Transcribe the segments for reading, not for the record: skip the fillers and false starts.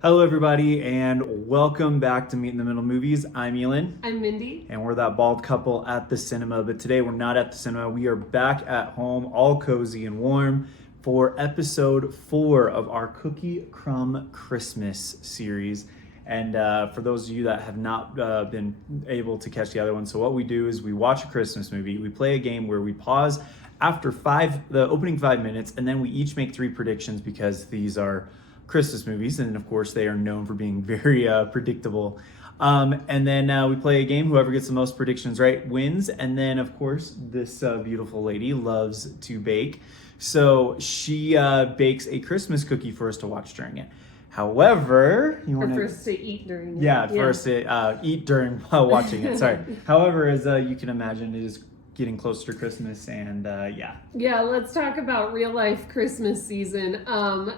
Hello, everybody, and welcome back to Meet in the Middle Movies. I'm Elin, I'm Mindy. and we're that bald couple at the cinema. But today we're not at the cinema. We are back at home, all cozy and warm, for episode 4 of our Cookie Crumb Christmas series. And for those of you that have not been able to catch the other one, so what we do is we watch a Christmas movie. We play a game where we pause after the opening 5 minutes, and then we each make 3 predictions because these are Christmas movies, and of course they are known for being very predictable. And then we play a game. Whoever gets the most predictions right wins. And then, of course, this beautiful lady loves to bake, so she bakes a Christmas cookie for us to watch during it. However, you want for us to eat during it. Yeah, for us to eat during watching it. Sorry. However, as you can imagine, it is getting closer to Christmas, and yeah, let's talk about real life Christmas season.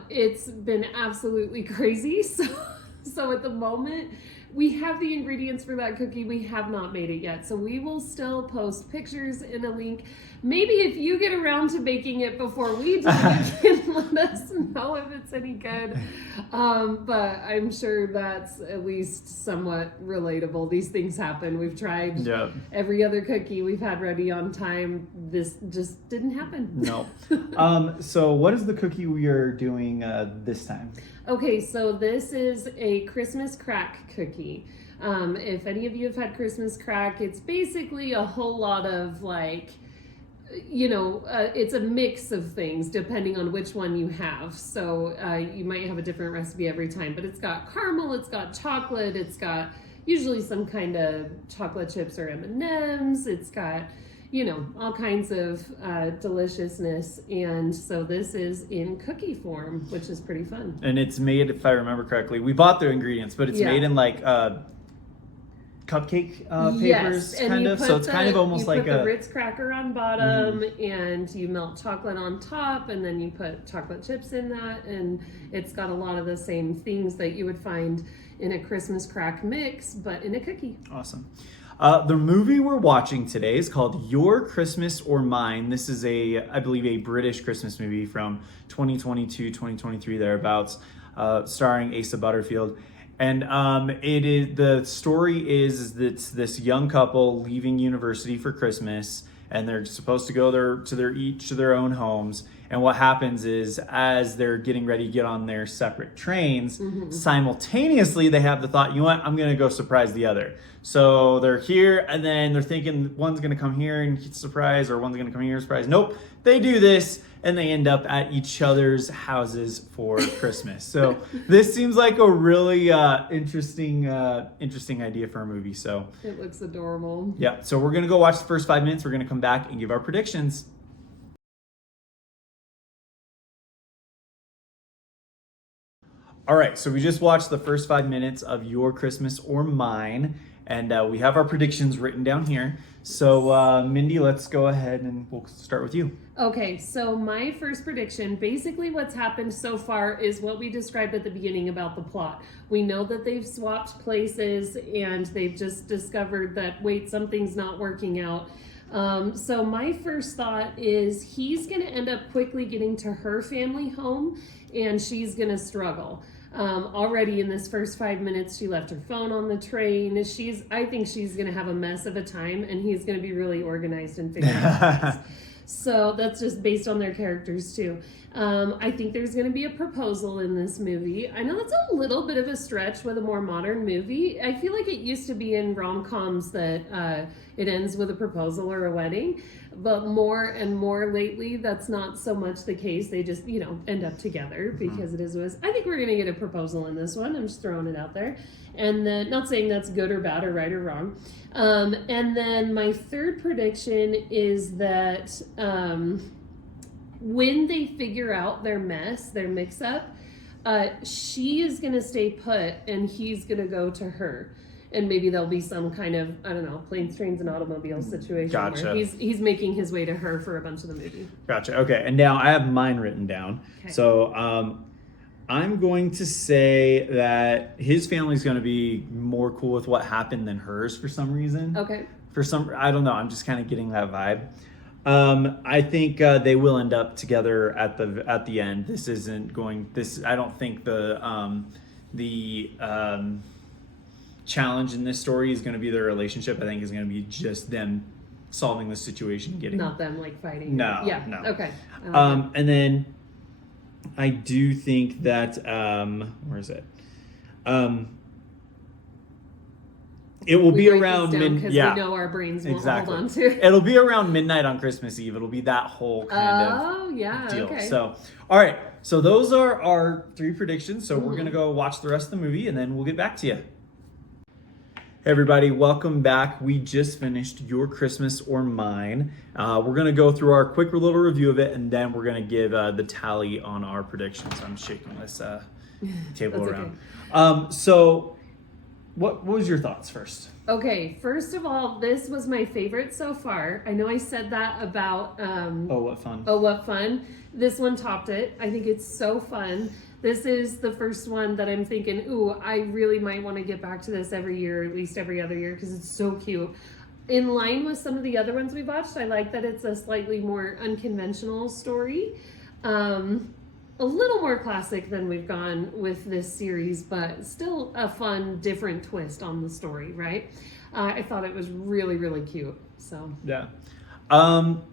It's been absolutely crazy. So at the moment we have the ingredients for that cookie. We have not made it yet, so we will still post pictures and a link. Maybe if you get around to baking it before we do, you can let us know if it's any good. But I'm sure that's at least somewhat relatable. These things happen. We've tried every other cookie we've had ready on time. This just didn't happen. No. So what is the cookie we are doing this time? Okay, so this is a Christmas crack cookie. If any of you have had Christmas crack, it's basically a whole lot of it's a mix of things depending on which one you have. So you might have a different recipe every time, but it's got caramel, it's got chocolate, it's got usually some kind of chocolate chips or M&Ms, it's got all kinds of deliciousness. And so this is in cookie form, which is pretty fun. And it's made, if I remember correctly, we bought the ingredients, but it's made in cupcake papers, kind of. So it's kind of almost like the Ritz cracker on bottom, and you melt chocolate on top, and then you put chocolate chips in that, and it's got a lot of the same things that you would find in a Christmas crack mix, but in a cookie. Awesome. The movie we're watching today is called Your Christmas or Mine. This is I believe, a British Christmas movie from 2022, 2023, thereabouts, starring Asa Butterfield. And the story is that this young couple leaving university for Christmas, and they're supposed to go to each of their own homes. And what happens is, as they're getting ready to get on their separate trains, simultaneously they have the thought, you know what, I'm going to go surprise the other. So they're here, and then they're thinking one's going to come here and get surprised, or one's going to come here and surprise. Nope, they do this, and they end up at each other's houses for Christmas. So this seems like a really interesting idea for a movie. So it looks adorable. Yeah, so we're going to go watch the first 5 minutes. We're going to come back and give our predictions. All right, so we just watched the first 5 minutes of Your Christmas or Mine, and we have our predictions written down here. So Mindy, let's go ahead and we'll start with you. Okay, so my first prediction, basically what's happened so far is what we described at the beginning about the plot. We know that they've swapped places, and they've just discovered that, wait, something's not working out. So my first thought is he's going to end up quickly getting to her family home, and she's going to struggle. Already in this first 5 minutes, she left her phone on the train. I think she's going to have a mess of a time, and he's going to be really organized and figure out things. So that's just based on their characters too. I think there's going to be a proposal in this movie. I know that's a little bit of a stretch with a more modern movie. I feel like it used to be in rom-coms that it ends with a proposal or a wedding, but more and more lately, that's not so much the case. They just, end up together because it is. I think we're going to get a proposal in this one. I'm just throwing it out there. And then, not saying that's good or bad or right or wrong. And then my third prediction is that when they figure out their mix-up, she is going to stay put and he's going to go to her. And maybe there'll be some kind of, I don't know, planes, trains, and automobiles situation where he's making his way to her for a bunch of the movie. Gotcha. Okay. And now I have mine written down. Okay. So I'm going to say that his family's going to be more cool with what happened than hers for some reason. Okay. I don't know. I'm just kind of getting that vibe. I think they will end up together at the end. I don't think the challenge in this story is going to be their relationship. I think is going to be just them solving the situation, getting Not them like fighting. No, Yeah. no. Okay. I like and then I do think that where is it? It will be around because yeah, we know our brains won't exactly. hold on to it. It'll be around midnight on Christmas Eve. It'll be that whole kind of deal. Okay. So, all right. So those are our 3 predictions. So we're gonna go watch the rest of the movie, and then we'll get back to you. Hey everybody, welcome back. We just finished Your Christmas or Mine. We're gonna go through our quick little review of it, and then we're gonna give the tally on our predictions. I'm shaking this table around. Okay. So, what was your thoughts first? Okay, first of all, this was my favorite so far. I know I said that about Oh, what fun! Oh, what fun! This one topped it. I think it's so fun. This is the first one that I'm thinking, ooh, I really might want to get back to this every year, at least every other year, because it's so cute. In line with some of the other ones we've watched, I like that it's a slightly more unconventional story. A little more classic than we've gone with this series, but still a fun, different twist on the story, right? I thought it was really, really cute. So yeah.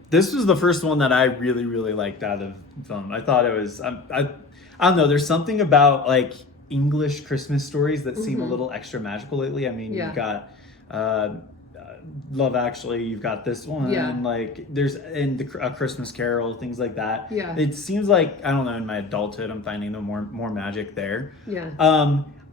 This was the first one that I really, really liked out of film. I thought it was, I don't know, there's something about like English Christmas stories that seem a little extra magical lately. I mean, you've got Love Actually, you've got this one, like there's A Christmas Carol, things like that. Yeah. It seems like, I don't know, in my adulthood, I'm finding the more magic there. Yeah.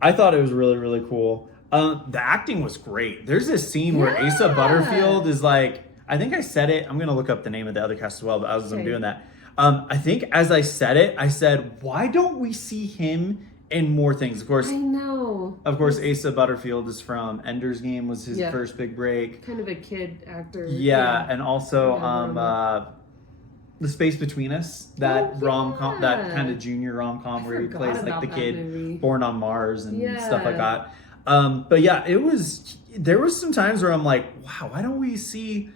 I thought it was really, really cool. The acting was great. There's this scene where Asa Butterfield is like, I think I said it. I'm going to look up the name of the other cast as well, but as I'm doing that, I think as I said it, I said, why don't we see him in more things? Of course, I know. Of course, Asa Butterfield is from Ender's Game, was his first big break. Kind of a kid actor. Yeah, and also The Space Between Us, that rom-com, that kind of junior rom-com where he plays like the kid born on Mars and stuff like that. But yeah, there was some times where I'm like, wow, why don't we see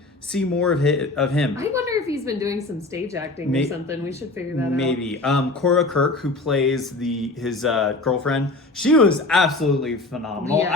more of him? I wonder if he's been doing some stage acting or something. We should figure that out. Maybe. Cora Kirk, who plays his girlfriend, she was absolutely phenomenal. Yes.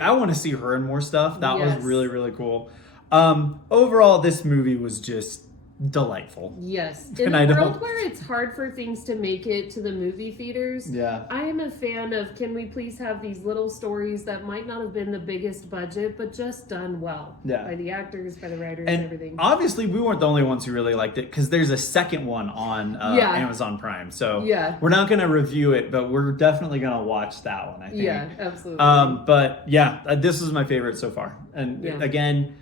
I want to see her in more stuff. That was really, really cool. Overall, this movie was just delightful. Yes. In a world where it's hard for things to make it to the movie theaters, I am a fan of, can we please have these little stories that might not have been the biggest budget, but just done well by the actors, by the writers, and everything. Obviously, we weren't the only ones who really liked it, because there's a second one on Amazon Prime. So we're not going to review it, but we're definitely going to watch that one, I think. Yeah, absolutely. But yeah, this was my favorite so far. And again,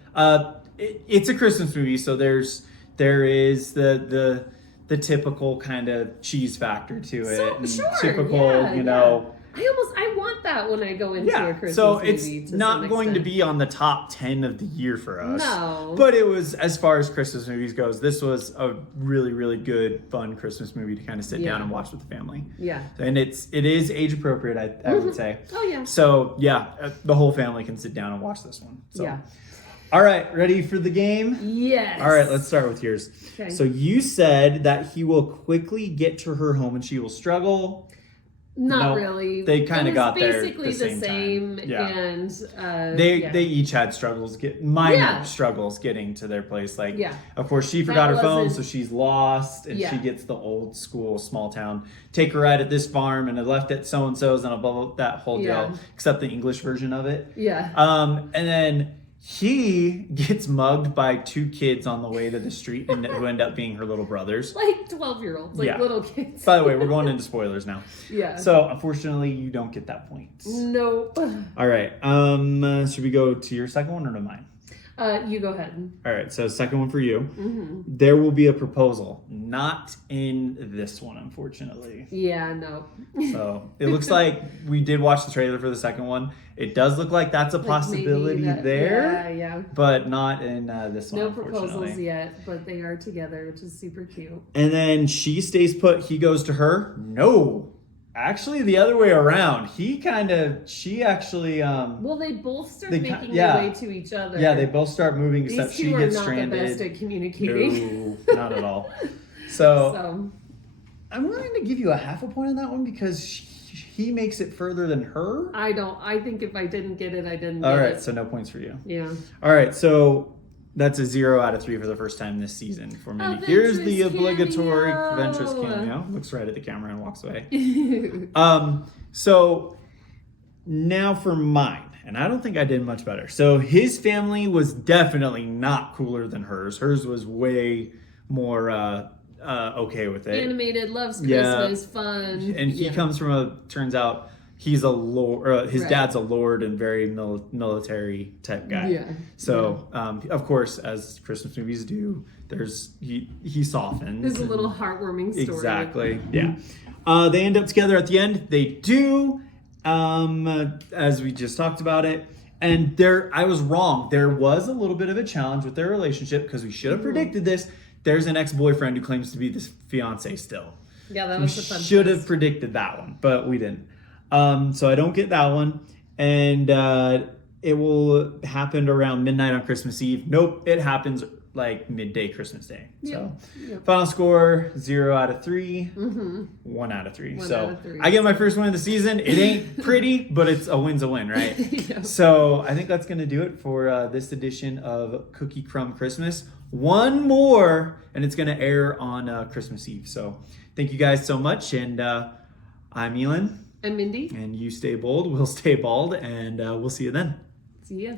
it's a Christmas movie, so there is the typical kind of cheese factor to it. So, typical, you know. I want that when I go into a Christmas movie. It's not going to be on the top 10 of the year for us. No. But it was, as far as Christmas movies goes, this was a really, really good, fun Christmas movie to kind of sit down and watch with the family. Yeah. And it is age appropriate, I would say. Oh, yeah. So, yeah, the whole family can sit down and watch this one. So. Yeah. All right, ready for the game? Yes. All right, let's start with yours. Okay. So you said that he will quickly get to her home and she will struggle. Not really. They kind of got there basically the same time. Yeah. And they each had struggles, minor struggles getting to their place. Like, of course, she forgot her phone, so she's lost, and she gets the old school small town. Take a ride at this farm, and I left at so and so's, and above that whole deal, except the English version of it. Yeah. And then he gets mugged by 2 kids on the way to the street, and who end up being her little brothers. Like 12-year-olds, like little kids. By the way, we're going into spoilers now. Yeah. So, unfortunately, you don't get that point. Nope. All right. Should we go to your second one or to mine? You go ahead. All right. So, second one for you. Mm-hmm. There will be a proposal. Not in this one, unfortunately. Yeah, no. So, it looks like we did watch the trailer for the second one. It does look like that's a possibility there. Yeah. But not in this one, No proposals yet, but they are together, which is super cute. And then she stays put. He goes to her. No. Actually, the other way around. She actually. Well, they both start making their way to each other. Yeah, they both start moving, except she gets stranded. These two are not the best at communicating. No, not at all. So I'm willing to give you a half a point on that one, because he makes it further than her. I think if I didn't get it, I didn't All get right, it. so no points for you. Yeah. All right, so that's a 0 out of 3 for the first time this season for Mindy. Here's the obligatory Ventress cameo. Looks right at the camera and walks away. So now for mine. And I don't think I did much better. So his family was definitely not cooler than hers. Hers was way more okay with it. Animated, loves Christmas, fun. And he comes from turns out he's a lord, his dad's a lord and very military type guy. Yeah. So, of course, as Christmas movies do, he softens. There's a little heartwarming story. Exactly. Yeah. They end up together at the end. They do. As we just talked about it. And I was wrong. There was a little bit of a challenge with their relationship because we should have predicted this. There's an ex-boyfriend who claims to be this fiance still. Yeah, that was the fun. Should have predicted that one, but we didn't. So I don't get that one. And it will happen around midnight on Christmas Eve. Nope, it happens like midday Christmas Day. So final score 0 out of 3, 1 out of 3. So out of 3. I get my first win of the season. It ain't pretty, but it's a win's a win, right? So I think that's gonna do it for this edition of Cookie Crumb Christmas. One more, and it's gonna air on Christmas Eve. So thank you guys so much, and I'm Elon. I'm Mindy. And you stay bold, we'll stay bald, and we'll see you then. See ya.